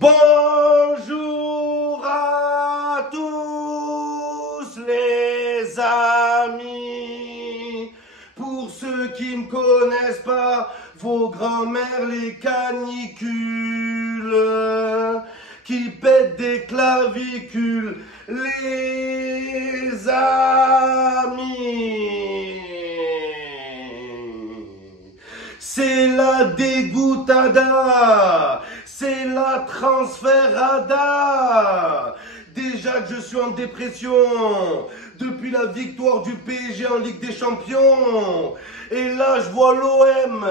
Bonjour à tous les amis. Pour ceux qui ne me connaissent pas, vos grands-mères les canicules, qui pètent des clavicules, les amis. C'est la dégouttada, c'est la transférada. Déjà que je suis en dépression depuis la victoire du PSG en Ligue des Champions. Et là, je vois l'OM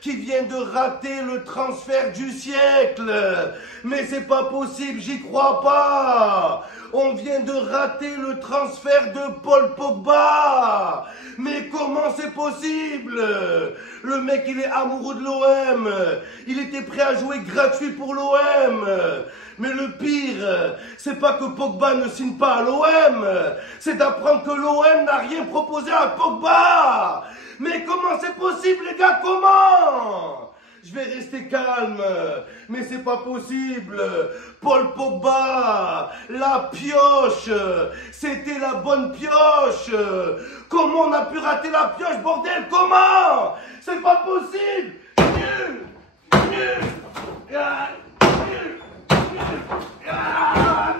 qui vient de rater le transfert du siècle. Mais c'est pas possible, j'y crois pas. On vient de rater le transfert de Paul Pogba. Mais comment c'est possible? Le mec, il est amoureux de l'OM. Il était prêt à jouer gratuit pour l'OM. Mais le pire, c'est pas que Pogba ne signe pas à l'OM. C'est d'apprendre que l'OM n'a rien proposé à Pogba. Mais comment c'est possible, les gars? Comment? Je vais rester calme, mais c'est pas possible. Paul Pogba, la pioche, c'était la bonne pioche. Comment on a pu rater la pioche, bordel? Comment? C'est pas possible. Nul, nul, nul,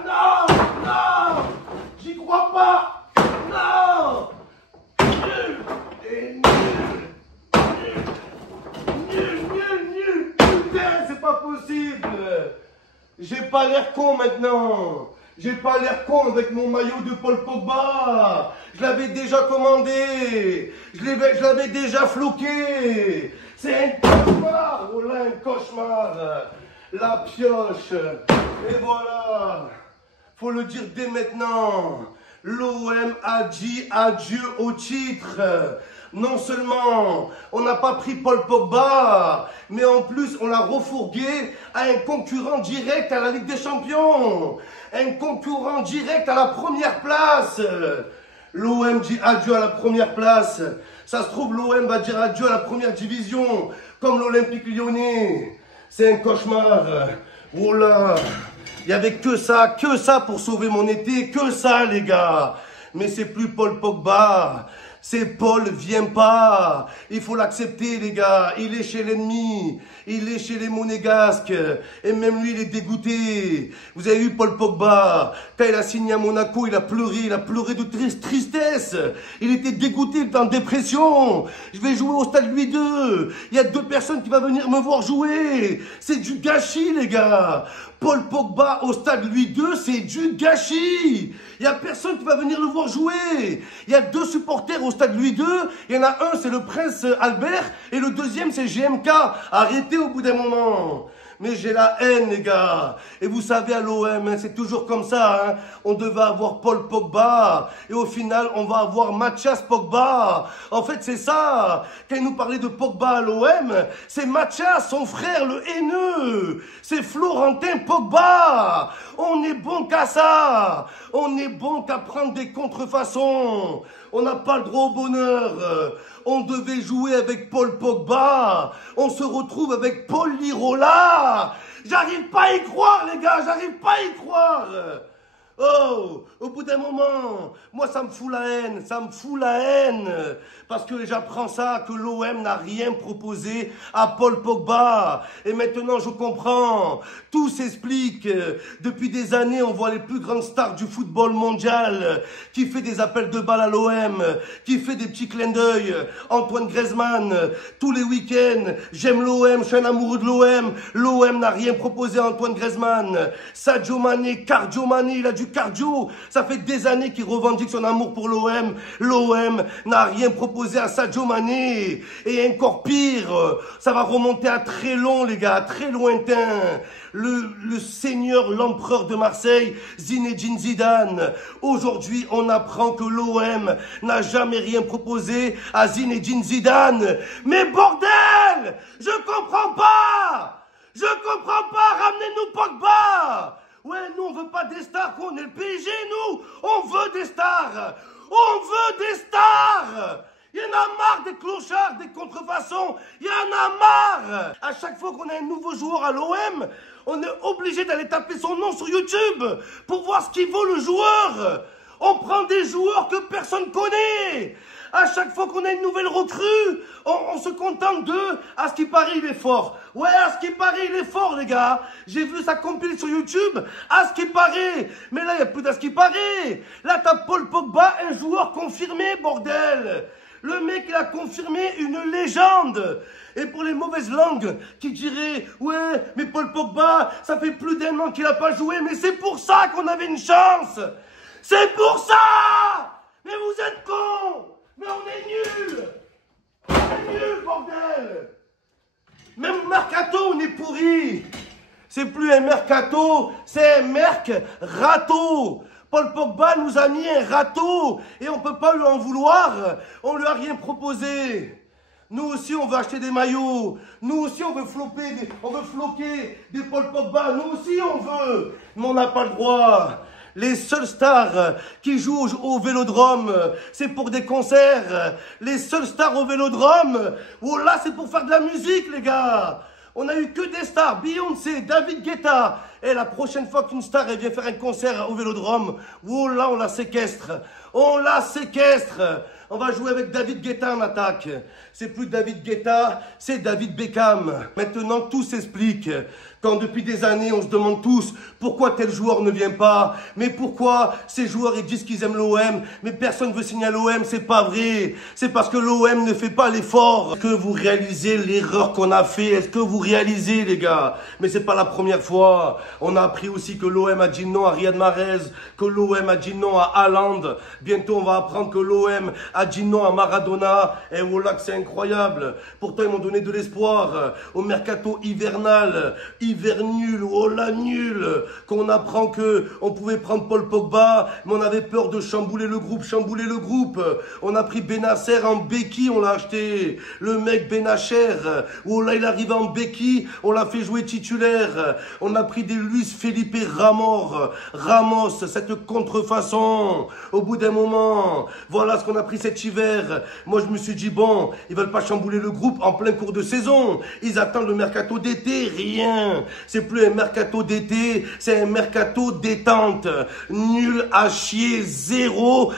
non, non, j'y crois pas. Non, nul et nul. Putain, c'est pas possible. J'ai pas l'air con maintenant. J'ai pas l'air con avec mon maillot de Paul Pogba. Je l'avais déjà commandé. Je l'avais déjà floqué. C'est un cauchemar. Oh là, un cauchemar. La pioche. Et voilà. Faut le dire dès maintenant. L'OM a dit adieu au titre. Non seulement on n'a pas pris Paul Pogba, mais en plus on l'a refourgué à un concurrent direct à la Ligue des Champions. Un concurrent direct à la première place. L'OM dit adieu à la première place. Ça se trouve, l'OM va dire adieu à la première division, comme l'Olympique Lyonnais. C'est un cauchemar. Oh là, il n'y avait que ça pour sauver mon été, que ça les gars. Mais c'est plus Paul Pogba. C'est Paul vient pas. Il faut l'accepter, les gars. Il est chez l'ennemi. Il est chez les Monégasques. Et même lui, il est dégoûté. Vous avez vu Paul Pogba. Quand il a signé à Monaco, il a pleuré de tristesse. Il était dégoûté, il était en dépression. Je vais jouer au stade Louis II. Il y a 2 personnes qui vont venir me voir jouer. C'est du gâchis, les gars. Paul Pogba au stade Louis II, c'est du gâchis. Il n'y a personne qui va venir le voir jouer. Il y a 2 supporters au stade Louis II. Il y en a un, c'est le prince Albert. Et le deuxième, c'est GMK. Arrêtez au bout d'un moment. Mais j'ai la haine, les gars. Et vous savez, à l'OM, hein, c'est toujours comme ça. Hein. On devait avoir Paul Pogba. Et au final, on va avoir Mathias Pogba. En fait, c'est ça. Quand il nous parlait de Pogba à l'OM, c'est Mathias, son frère, le haineux. C'est Florentin Pogba. On est bon qu'à ça. On est bon qu'à prendre des contrefaçons. On n'a pas le droit au bonheur. On devait jouer avec Paul Pogba. On se retrouve avec Paul Lirola. J'arrive pas à y croire, les gars. J'arrive pas à y croire. Oh, au bout d'un moment, moi ça me fout la haine, parce que j'apprends ça, que l'OM n'a rien proposé à Paul Pogba, et maintenant je comprends, tout s'explique, depuis des années on voit les plus grandes stars du football mondial, qui fait des appels de balles à l'OM, qui fait des petits clins d'œil, Antoine Griezmann, tous les week-ends, j'aime l'OM, je suis un amoureux de l'OM n'a rien proposé à Antoine Griezmann, Sadio Mané, Cardio Mané, il a du cardio. Ça fait des années qu'il revendique son amour pour l'OM. L'OM n'a rien proposé à Sadio Mané. Et encore pire, ça va remonter à très long, les gars, à très lointain. Le seigneur, l'empereur de Marseille, Zinedine Zidane. Aujourd'hui, on apprend que l'OM n'a jamais rien proposé à Zinedine Zidane. Mais bordel! Je comprends pas! Ramenez-nous Pogba! Ouais, nous, on veut pas des stars, on est le PSG, nous. On veut des stars. Il y en a marre des clochards, des contrefaçons. Il y en a marre. À chaque fois qu'on a un nouveau joueur à l'OM, On est obligé d'aller taper son nom sur YouTube pour voir ce qu'il vaut le joueur. On prend des joueurs que personne connaît. À chaque fois qu'on a une nouvelle recrue, on se contente de « à ce qui paraît, il est fort ». Ouais, à ce qui paraît, il est fort, les gars. J'ai vu ça compile sur YouTube. À ce qui paraît. Mais là, il n'y a plus d'à ce qui paraît. Là, t'as Paul Pogba, un joueur confirmé, bordel. Le mec, il a confirmé une légende. Et pour les mauvaises langues qui diraient « ouais, mais Paul Pogba, ça fait plus d'1 an qu'il n'a pas joué, mais c'est pour ça qu'on avait une chance. C'est pour ça. Mais vous êtes cons. Mais on est nuls. On est nuls, bordel. Même Mercato, on est pourri. C'est plus un Mercato, c'est un Merc-Rato. Paul Pogba nous a mis un râteau et on ne peut pas lui en vouloir. On lui a rien proposé. Nous aussi, on veut acheter des maillots. Nous aussi, on veut floquer des Paul Pogba. Nous aussi, on veut. Mais on n'a pas le droit. Les seules stars qui jouent au Vélodrome, c'est pour des concerts. Les seules stars au Vélodrome, oh là, c'est pour faire de la musique, les gars. On a eu que des stars, Beyoncé, David Guetta. Et la prochaine fois qu'une star elle vient faire un concert au Vélodrome, oh là, on la séquestre. On la séquestre. On va jouer avec David Guetta en attaque. C'est plus David Guetta, c'est David Beckham. Maintenant, tout s'explique. Quand depuis des années, on se demande tous pourquoi tel joueur ne vient pas, mais pourquoi ces joueurs ils disent qu'ils aiment l'OM, mais personne ne veut signer à l'OM, c'est pas vrai. C'est parce que l'OM ne fait pas l'effort. Est-ce que vous réalisez l'erreur qu'on a fait? Est-ce que vous réalisez, les gars? Mais c'est pas la première fois. On a appris aussi que l'OM a dit non à Riyad Mahrez, que l'OM a dit non à Haaland. Bientôt, on va apprendre que l'OM a dit non à Maradona. Et voilà que c'est incroyable. Pourtant, ils m'ont donné de l'espoir. Au mercato hivernal, hiver nul, oh là nul, qu'on apprend que on pouvait prendre Paul Pogba, mais on avait peur de chambouler le groupe. On a pris Benacer en béquille, on l'a acheté. Le mec Benacer, oh là il arrive en béquille, on l'a fait jouer titulaire. On a pris des Luis Felipe Ramos, cette contrefaçon. Au bout d'un moment, voilà ce qu'on a pris cet hiver. Moi je me suis dit bon, ils veulent pas chambouler le groupe en plein cours de saison. Ils attendent le mercato d'été, rien. C'est plus un mercato d'été, c'est un mercato détente. Nul à chier, zéro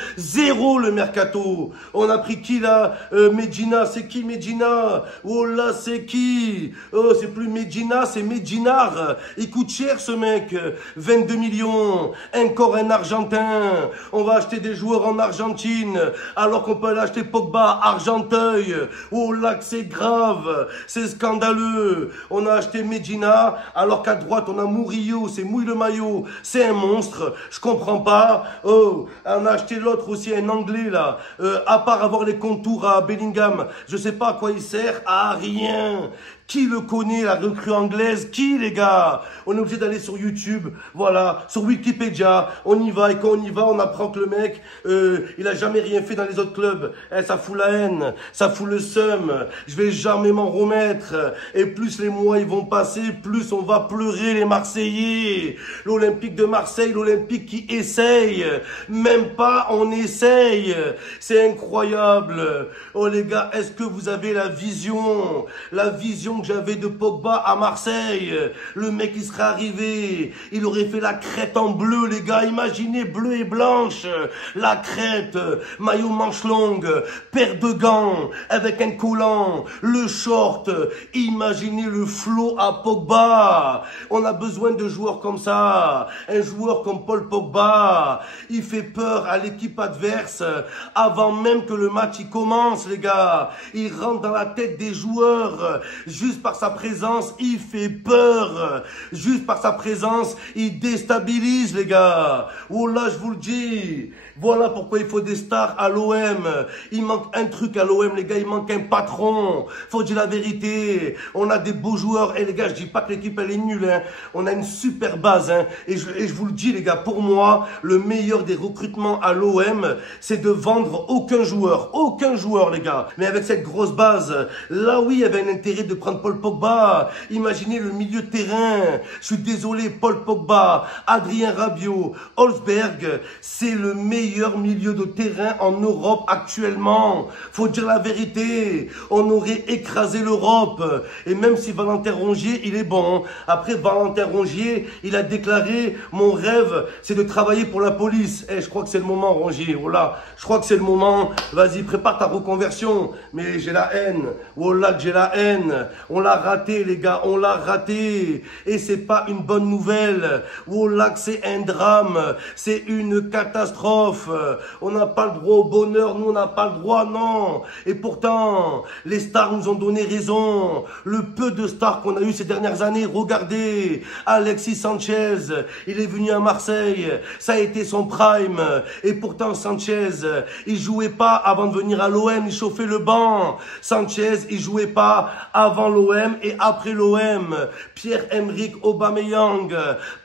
le mercato. On a pris qui là? Medina, c'est qui Medina? Oh là, c'est qui? Oh, c'est plus Medina, c'est Medinar. Il coûte cher ce mec, 22 millions. Encore un Argentin. On va acheter des joueurs en Argentine, alors qu'on peut aller acheter Pogba, Argenteuil. Oh là, que c'est grave, c'est scandaleux. On a acheté Medina, alors qu'à droite, on a Murillo, c'est Mouille le maillot, c'est un monstre, je comprends pas. Oh, on a acheté l'autre aussi, un anglais là, à part avoir les contours à Bellingham, je sais pas à quoi il sert, à rien. Qui le connaît, la recrue anglaise? Qui, les gars? On est obligé d'aller sur YouTube, voilà, sur Wikipédia. On y va, et quand on y va, on apprend que le mec, il a jamais rien fait dans les autres clubs. Ça fout la haine, ça fout le seum. Je vais jamais m'en remettre. Et plus les mois ils vont passer, plus on va pleurer les Marseillais. L'Olympique de Marseille, l'Olympique qui essaye. Même pas, on essaye. C'est incroyable. Oh les gars, est-ce que vous avez la vision que j'avais de Pogba à Marseille? Le mec il serait arrivé, il aurait fait la crête en bleu, les gars, imaginez, bleu et blanche, la crête, maillot manche longue, paire de gants avec un collant, le short, imaginez le flow à Pogba. On a besoin de joueurs comme ça. Un joueur comme Paul Pogba, il fait peur à l'équipe adverse avant même que le match il commence, les gars. Il rentre dans la tête des joueurs. Juste par sa présence, il fait peur. Juste par sa présence, il déstabilise, les gars. Oh là, je vous le dis. Voilà pourquoi il faut des stars à l'OM. Il manque un truc à l'OM, les gars. Il manque un patron. Faut dire la vérité. On a des beaux joueurs. Et les gars, je dis pas que l'équipe, elle est nulle. Hein. On a une super base. Hein. Et je vous le dis, les gars, pour moi, le meilleur des recrutements à l'OM, c'est de vendre aucun joueur. Aucun joueur, les gars. Mais avec cette grosse base, là, oui, il y avait un intérêt de prendre sans Paul Pogba. Imaginez le milieu de terrain. Je suis désolé, Paul Pogba, Adrien Rabiot, Holzberg, c'est le meilleur milieu de terrain en Europe actuellement. Faut dire la vérité. On aurait écrasé l'Europe. Et même si Valentin Rongier, il est bon. Après, Valentin Rongier, il a déclaré, mon rêve, c'est de travailler pour la police. Je crois que c'est le moment, Rongier. Voilà. Je crois que c'est le moment. Vas-y, prépare ta reconversion. Mais j'ai la haine. Voilà que j'ai la haine. On l'a raté, les gars. On l'a raté. Et c'est pas une bonne nouvelle. Voilà que c'est un drame. C'est une catastrophe. On n'a pas le droit au bonheur. Nous, on n'a pas le droit, non. Et pourtant, les stars nous ont donné raison. Le peu de stars qu'on a eu ces dernières années, regardez. Alexis Sanchez, il est venu à Marseille. Ça a été son prime. Et pourtant, Sanchez, il jouait pas avant de venir à l'OM. Il chauffait le banc. Sanchez, il jouait pas avant l'OM et après l'OM. Pierre-Emerick Aubameyang,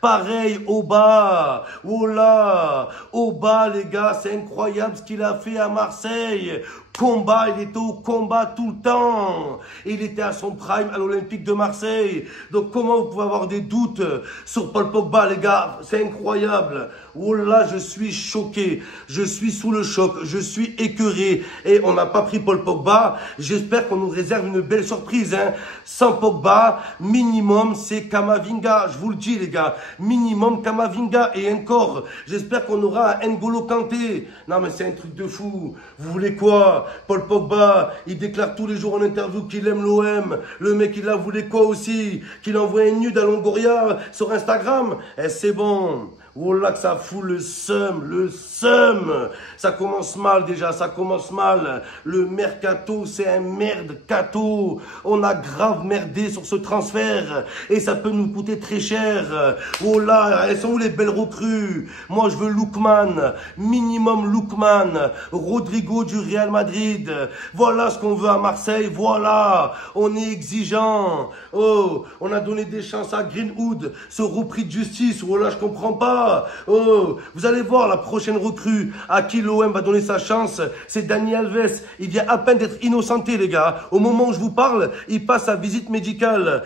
pareil, Oba. Oh là, Oba, les gars, c'est incroyable ce qu'il a fait à Marseille. Combat, il était au combat tout le temps. Et il était à son prime à l'Olympique de Marseille. Donc comment vous pouvez avoir des doutes sur Paul Pogba, les gars? C'est incroyable. Oh là, je suis choqué. Je suis sous le choc. Je suis écœuré. Et on n'a pas pris Paul Pogba. J'espère qu'on nous réserve une belle surprise. Sans Pogba, minimum, c'est Camavinga. Je vous le dis, les gars. Minimum Camavinga. Et encore, j'espère qu'on aura un N'Golo Kanté. Non, mais c'est un truc de fou. Vous voulez quoi? Paul Pogba, il déclare tous les jours en interview qu'il aime l'OM. Le mec, il a voulu quoi aussi? Qu'il envoie un nude à Longoria sur Instagram? C'est bon. Oh là que ça fout le seum, le seum. Ça commence mal déjà, ça commence mal. Le mercato, c'est un merde-cato. On a grave merdé sur ce transfert et ça peut nous coûter très cher. Oh là, elles sont où les belles recrues? Moi, je veux Lookman, minimum Lookman, Rodrigo du Real Madrid. Voilà ce qu'on veut à Marseille, voilà. On est exigeant. Oh, on a donné des chances à Greenwood, ce repris de justice. Oh là, je comprends pas. Oh, vous allez voir la prochaine recrue à qui l'OM va donner sa chance, c'est Dani Alves. Il vient à peine d'être innocenté, les gars. Au moment où je vous parle, il passe sa visite médicale.